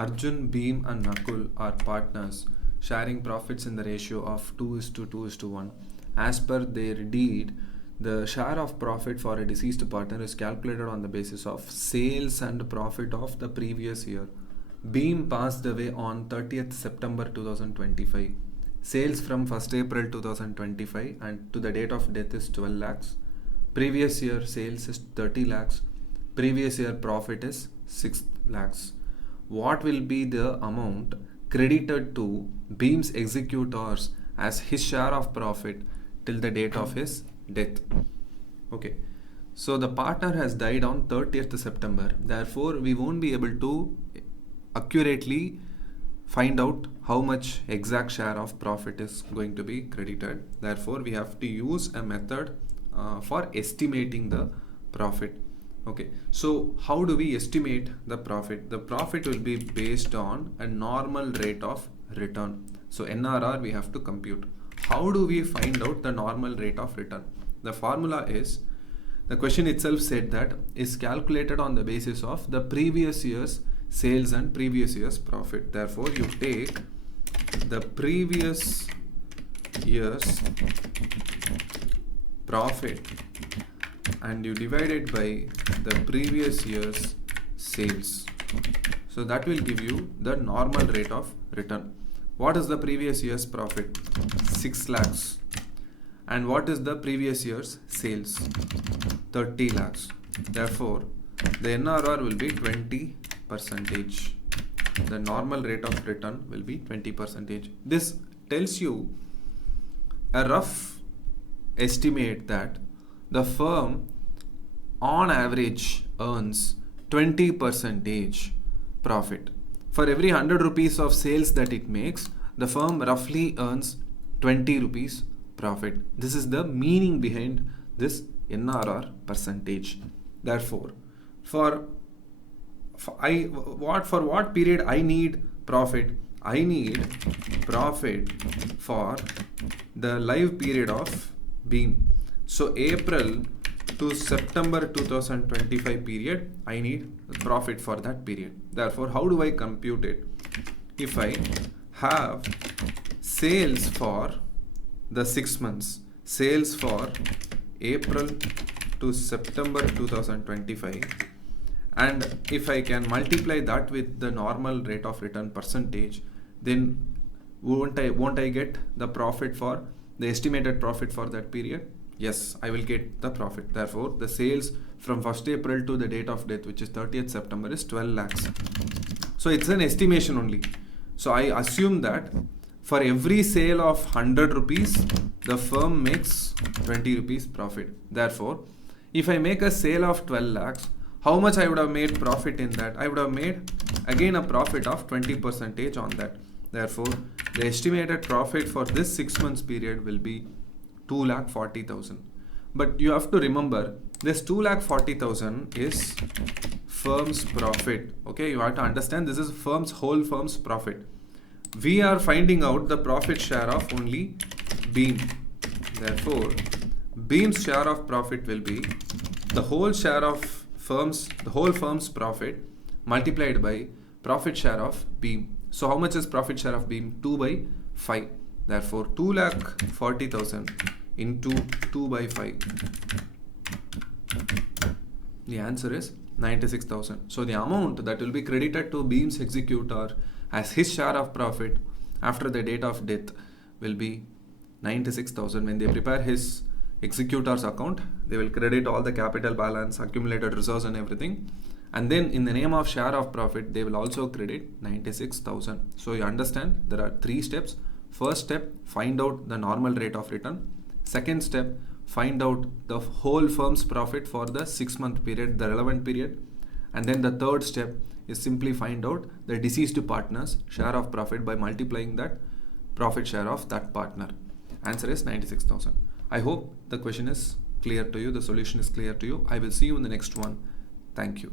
Arjun, Bhim and Nakul are partners sharing profits in the ratio of 2:2:1. As per their deed, the share of profit for a deceased partner is calculated on the basis of sales and profit of the previous year. Bhim passed away on 30th September 2025. Sales from 1st April 2025 and to the date of death is 12 lakhs. Previous year sales is 30 lakhs. Previous year profit is 6 lakhs. What will be the amount credited to Bhim's executors as his share of profit till the date of his death? Okay, so the partner has died on 30th September. Therefore, we won't be able to accurately find out how much exact share of profit is going to be credited. Therefore, we have to use a method for estimating the profit. Okay, so how do we estimate the profit? The profit will be based on a normal rate of return. So NRR we have to compute. How do we find out the normal rate of return? The formula is, the question itself said that is calculated on the basis of the previous year's sales and previous year's profit. Therefore, you take the previous year's profit and you divide it by the previous year's sales. So that will give you the normal rate of return. What is the previous year's profit? 6 lakhs. And what is the previous year's sales? 30 lakhs. Therefore, the NRR will be 20%. The normal rate of return will be 20%. This tells you a rough estimate that the firm on average earns 20% profit. For every 100 rupees of sales that it makes, the firm roughly earns 20 rupees profit. This is the meaning behind this NRR percentage. Therefore, for what period I need profit? I need profit for the live period of Bhim. So April to September 2025 period, I need profit for that period. Therefore, how do I compute it? If I have sales for the 6 months, sales for April to September 2025, and if I can multiply that with the normal rate of return percentage, then won't I get the profit for the estimated profit for that period? Yes, I will get the profit. Therefore, the sales from 1st April to the date of death, which is 30th September, is 12 lakhs. So it's an estimation only. So I assume that for every sale of 100 rupees, the firm makes 20 rupees profit. Therefore, if I make a sale of 12 lakhs, how much I would have made profit in that? I would have made again a profit of 20% on that. Therefore, the estimated profit for this 6 months period will be 2,40,000. But you have to remember, this 2,40,000 is firm's profit. Okay, you have to understand this is whole firm's profit. We are finding out the profit share of only Bhim. Therefore, Bhim's share of profit will be the whole firm's profit multiplied by profit share of Bhim. So how much is profit share of Bhim? 2 by 5. Therefore, 2,40,000 into 2 by 5. The answer is 96,000. So the amount that will be credited to Bhim's executor as his share of profit after the date of death will be 96,000. When they prepare his executor's account, they will credit all the capital balance, accumulated reserves and everything. And then in the name of share of profit, they will also credit 96,000. So you understand there are 3 steps. First step, find out the normal rate of return. Second step, find out the whole firm's profit for the 6-month period, the relevant period. And then the third step is simply find out the deceased partner's share of profit by multiplying that profit share of that partner. Answer is 96,000. I hope the question is clear to you, the solution is clear to you. I will see you in the next one. Thank you.